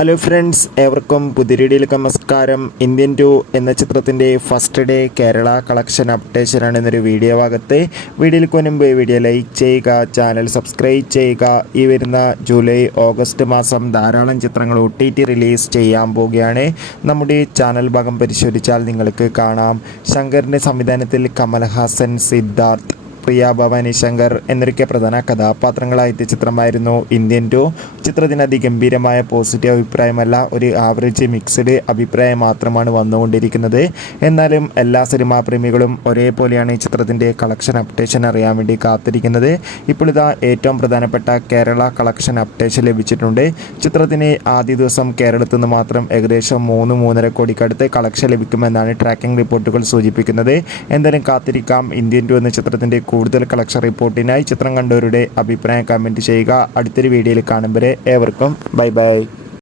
Hello friends, ഏവർക്കും പുതിയ വീഡിയോയിലേക്ക് നമസ്കാരം. ഇന്ത്യൻ 2 എന്ന ചിത്രത്തിൻ്റെ ഫസ്റ്റ് ഡേ കേരള കളക്ഷൻ അപ്ഡേഷനാണ് എന്നൊരു വീഡിയോ ഭാഗത്ത്. വീഡിയോയിലേക്ക് മുൻപ് വീഡിയോ ലൈക്ക് ചെയ്യുക, ചാനൽ സബ്സ്ക്രൈബ് ചെയ്യുക. ഈ വരുന്ന ജൂലൈ ഓഗസ്റ്റ് മാസം ധാരാളം ചിത്രങ്ങൾ OTT റിലീസ് ചെയ്യാൻ പോവുകയാണ്. നമ്മുടെ ചാനൽ ഭാഗം പരിശോധിച്ചാൽ നിങ്ങൾക്ക് കാണാം. ശങ്കറിൻ്റെ സംവിധാനത്തിൽ കമൽഹാസൻ, സിദ്ധാർത്ഥ്, പ്രിയ ഭവാനി ശങ്കർ എന്നൊക്കെ പ്രധാന കഥാപാത്രങ്ങളായ ചിത്രമായിരുന്നു ഇന്ത്യൻ 2. ചിത്രത്തിന് അതിഗംഭീരമായ പോസിറ്റീവ് അഭിപ്രായമല്ല, ഒരു ആവറേജ് മിക്സ്ഡ് അഭിപ്രായം മാത്രമാണ് വന്നുകൊണ്ടിരിക്കുന്നത്. എന്നാലും എല്ലാ സിനിമാ പ്രേമികളും ഒരേപോലെയാണ് ഈ ചിത്രത്തിൻ്റെ കളക്ഷൻ അപ്ഡേഷൻ അറിയാൻ വേണ്ടി കാത്തിരിക്കുന്നത്. ഇപ്പോൾ ഇതാ ഏറ്റവും പ്രധാനപ്പെട്ട കേരള കളക്ഷൻ അപ്ഡേഷൻ ലഭിച്ചിട്ടുണ്ട്. ചിത്രത്തിന് ആദ്യ ദിവസം കേരളത്തിൽ നിന്ന് മാത്രം ഏകദേശം 3-3.5 കോടിക്കടുത്ത് കളക്ഷൻ ലഭിക്കുമെന്നാണ് ട്രാക്കിംഗ് റിപ്പോർട്ടുകൾ സൂചിപ്പിക്കുന്നത്. എന്തായാലും കാത്തിരിക്കാം. ഇന്ത്യൻ 2 എന്ന ചിത്രത്തിൻ്റെ കൂടുതൽ കളക്ഷൻ റിപ്പോർട്ടിനായി ചിത്രം കണ്ടവരുടെ അഭിപ്രായം കമൻറ്റ് ചെയ്യുക. അടുത്തൊരു വീഡിയോയിൽ കാണും വരെ ഏവർക്കും ബൈ ബൈ.